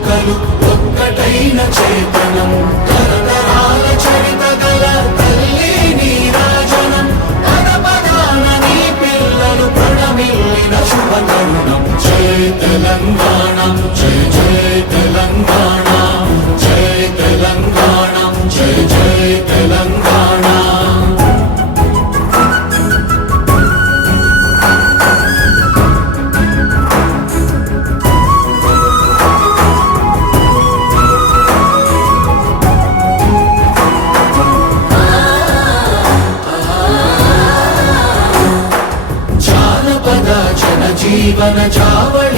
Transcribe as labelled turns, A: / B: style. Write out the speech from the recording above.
A: వెలుగైన చేతనం. తరతరాల చరిత గల తల్లి నీరాజనం పద పదాన నీ పిల్లలు ప్రణమిల్లిన శుభ తరుణం. జయ తెలంగాణ జయ జయ జీవన చావడి